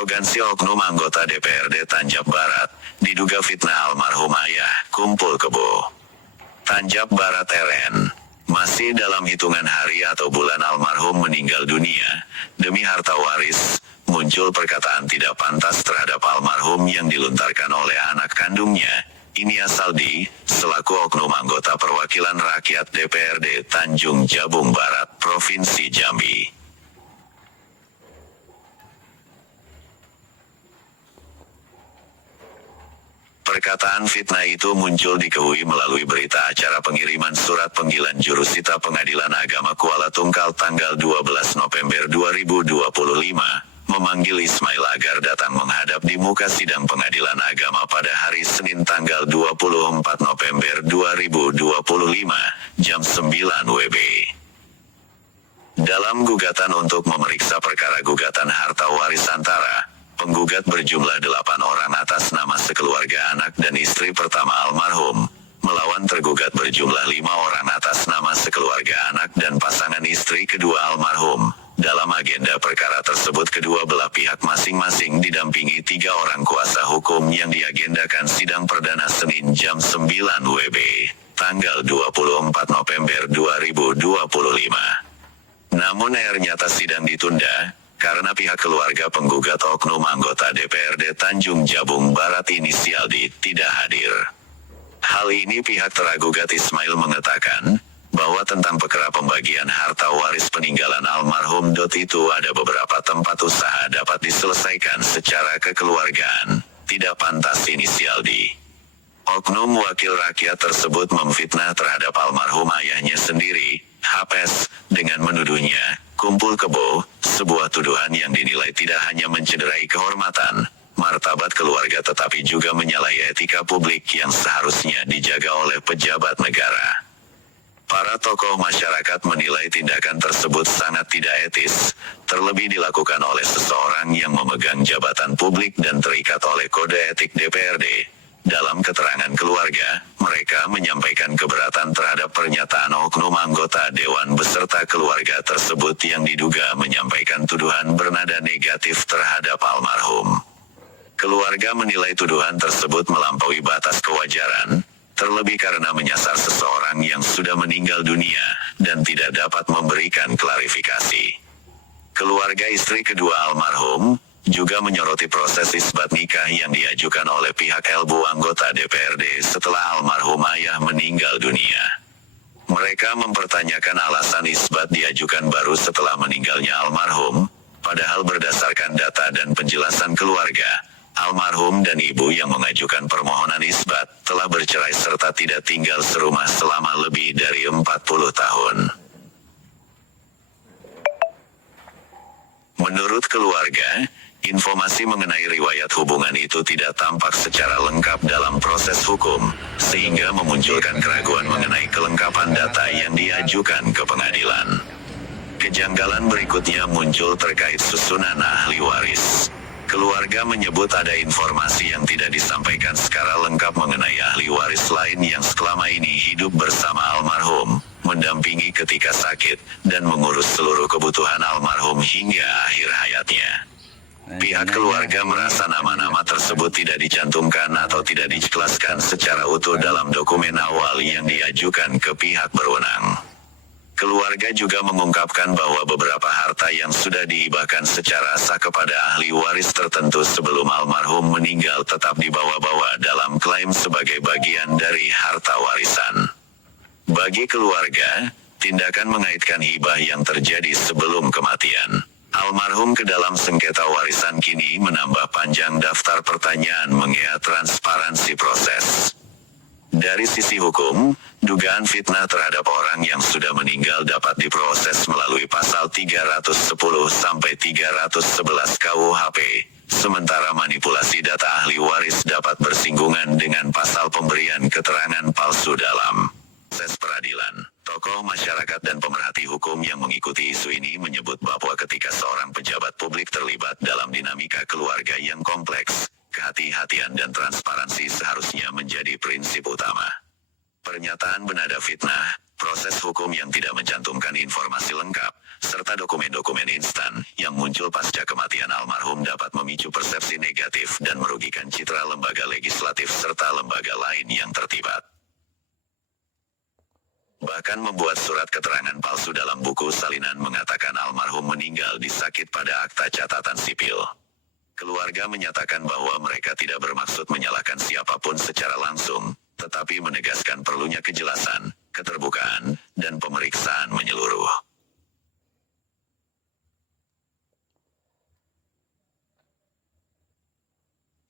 Arogansi oknum anggota DPRD Tanjab Barat, diduga fitnah almarhum ayah, kumpul kebo. Tanjab Barat RN, masih dalam hitungan hari atau bulan almarhum meninggal dunia, demi harta waris, muncul perkataan tidak pantas terhadap almarhum yang dilontarkan oleh anak kandungnya, Inia Saldi, selaku oknum anggota perwakilan rakyat DPRD Tanjung Jabung Barat, Provinsi Jambi. Perkataan fitnah itu muncul diketahui melalui berita acara pengiriman surat panggilan jurusita Pengadilan Agama Kuala Tungkal tanggal 12 November 2025, memanggil Ismail agar datang menghadap di muka sidang Pengadilan Agama pada hari Senin tanggal 24 November 2025, jam 9 WIB. Dalam gugatan untuk memeriksa perkara gugatan harta waris antara penggugat berjumlah 8 orang atas nama sekeluarga anak dan istri pertama almarhum, melawan tergugat berjumlah 5 orang atas nama sekeluarga anak dan pasangan istri kedua almarhum. Dalam agenda perkara tersebut kedua belah pihak masing-masing didampingi 3 orang kuasa hukum yang diagendakan sidang perdana Senin jam 9 WIB, tanggal 24 November 2025. Namun ternyata sidang ditunda, karena pihak keluarga penggugat oknum anggota DPRD Tanjung Jabung Barat inisial D tidak hadir. Hal ini pihak tergugat Ismail mengatakan, bahwa tentang perkara pembagian harta waris peninggalan almarhum itu ada beberapa tempat usaha dapat diselesaikan secara kekeluargaan, tidak pantas inisial D. Oknum wakil rakyat tersebut memfitnah terhadap almarhum ayahnya sendiri, Hapes, dengan menuduhnya kumpul kebo, sebuah tuduhan yang dinilai tidak hanya mencederai kehormatan, martabat keluarga tetapi juga menyalahi etika publik yang seharusnya dijaga oleh pejabat negara. Para tokoh masyarakat menilai tindakan tersebut sangat tidak etis, terlebih dilakukan oleh seseorang yang memegang jabatan publik dan terikat oleh kode etik DPRD. Dalam keterangan keluarga, mereka menyampaikan keberatan terhadap pernyataan oknum anggota dewan beserta keluarga tersebut yang diduga menyampaikan tuduhan bernada negatif terhadap almarhum. Keluarga menilai tuduhan tersebut melampaui batas kewajaran, terlebih karena menyasar seseorang yang sudah meninggal dunia, dan tidak dapat memberikan klarifikasi. Keluarga istri kedua almarhum juga menyoroti proses isbat nikah yang diajukan oleh pihak Elbu anggota DPRD setelah almarhum ayah meninggal dunia. Mereka mempertanyakan alasan isbat diajukan baru setelah meninggalnya almarhum, padahal berdasarkan data dan penjelasan keluarga, almarhum dan ibu yang mengajukan permohonan isbat telah bercerai serta tidak tinggal serumah selama lebih dari 40 tahun. Menurut keluarga, informasi mengenai riwayat hubungan itu tidak tampak secara lengkap dalam proses hukum, sehingga memunculkan keraguan mengenai kelengkapan data yang diajukan ke pengadilan. Kejanggalan berikutnya muncul terkait susunan ahli waris. Keluarga menyebut ada informasi yang tidak disampaikan secara lengkap mengenai ahli waris lain yang selama ini hidup bersama almarhum, mendampingi ketika sakit, dan mengurus seluruh kebutuhan almarhum hingga akhir hayatnya. Pihak keluarga merasa nama-nama tersebut tidak dicantumkan atau tidak dijelaskan secara utuh dalam dokumen awal yang diajukan ke pihak berwenang. Keluarga juga mengungkapkan bahwa beberapa harta yang sudah dihibahkan secara sah kepada ahli waris tertentu sebelum almarhum meninggal tetap dibawa-bawa dalam klaim sebagai bagian dari harta warisan. Bagi keluarga, tindakan mengaitkan hibah yang terjadi sebelum kematian almarhum ke dalam sengketa warisan kini menambah panjang daftar pertanyaan mengenai transparansi proses. Dari sisi hukum, dugaan fitnah terhadap orang yang sudah meninggal dapat diproses melalui pasal 310 sampai 311 KUHP, sementara manipulasi data ahli waris dapat bersinggungan dengan pasal pemberian keterangan palsu dalam proses peradilan. Tokoh masyarakat dan pemerhati hukum yang mengikuti isu ini menyebut bahwa ketika seorang pejabat publik terlibat dalam dinamika keluarga yang kompleks, kehati-hatian dan transparansi seharusnya menjadi prinsip utama. Pernyataan bernada fitnah, proses hukum yang tidak mencantumkan informasi lengkap, serta dokumen-dokumen instan yang muncul pasca kematian almarhum dapat memicu persepsi negatif dan merugikan citra lembaga legislatif serta lembaga lain yang terlibat. Bahkan membuat surat keterangan palsu dalam buku salinan mengatakan almarhum meninggal disakit pada akta catatan sipil. Keluarga menyatakan bahwa mereka tidak bermaksud menyalahkan siapapun secara langsung, tetapi menegaskan perlunya kejelasan, keterbukaan, dan pemeriksaan menyeluruh.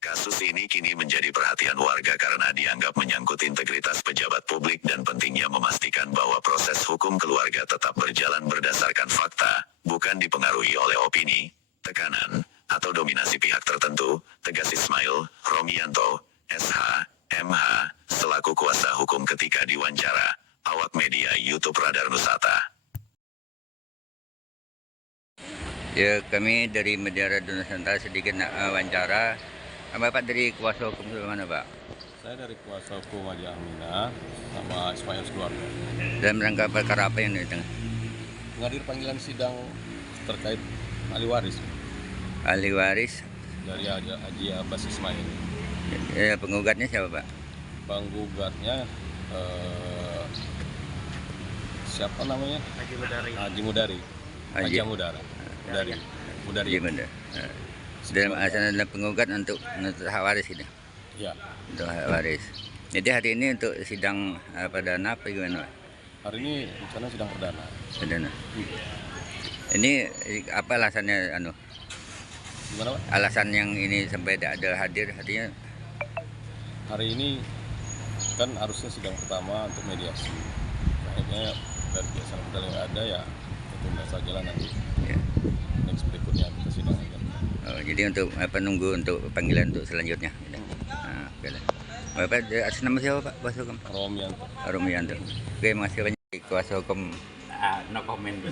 Kasus ini kini menjadi perhatian warga karena dianggap menyangkut integritas pejabat publik dan pentingnya memastikan bahwa proses hukum keluarga tetap berjalan berdasarkan fakta, bukan dipengaruhi oleh opini, tekanan, atau dominasi pihak tertentu, tegas Ismail Romianto, SH, MH, selaku kuasa hukum ketika diwawancara, awak media YouTube Radar Nusata. Ya, kami dari Media Radar Nusantara sedikit wawancara. Bapak dari kuasa hukum dari mana, Pak? Saya dari kuasa hukum Haji Aminah sama Ismail keluarga. Dalam rangka perkara apa yang ditengah? Menghadiri panggilan sidang terkait ahli waris Ahli waris. dari Haji Abbas Ismail. Ya, penggugatnya siapa, Pak? Penggugatnya siapa namanya? Haji Mudari. Haji Mudari. Haji Mudara. Mudari. Haji Mudari. Dalam alasan adalah penggugat untuk hak waris gitu. Ya. Untuk hak waris. Jadi hari ini untuk sidang perdana apa gimana, Pak? Hari ini rencana sidang perdana. Perdana. Ini apa alasannya Gimana, Pak? alasan yang ini sampai tidak ada hadir artinya? Hari ini kan harusnya sidang pertama untuk mediasi. Akhirnya dari biasa modal yang ada ya tunda saja lah nanti. Ya. Next berikutnya kita sidang aja. Oh, jadi untuk nunggu untuk panggilan untuk selanjutnya. Nah, oke lah. Bapak atas nama siapa, Pak? Kuasa hukum? Romianto. Romianto. Oke, makasih banyak kuasa hukum. No comment.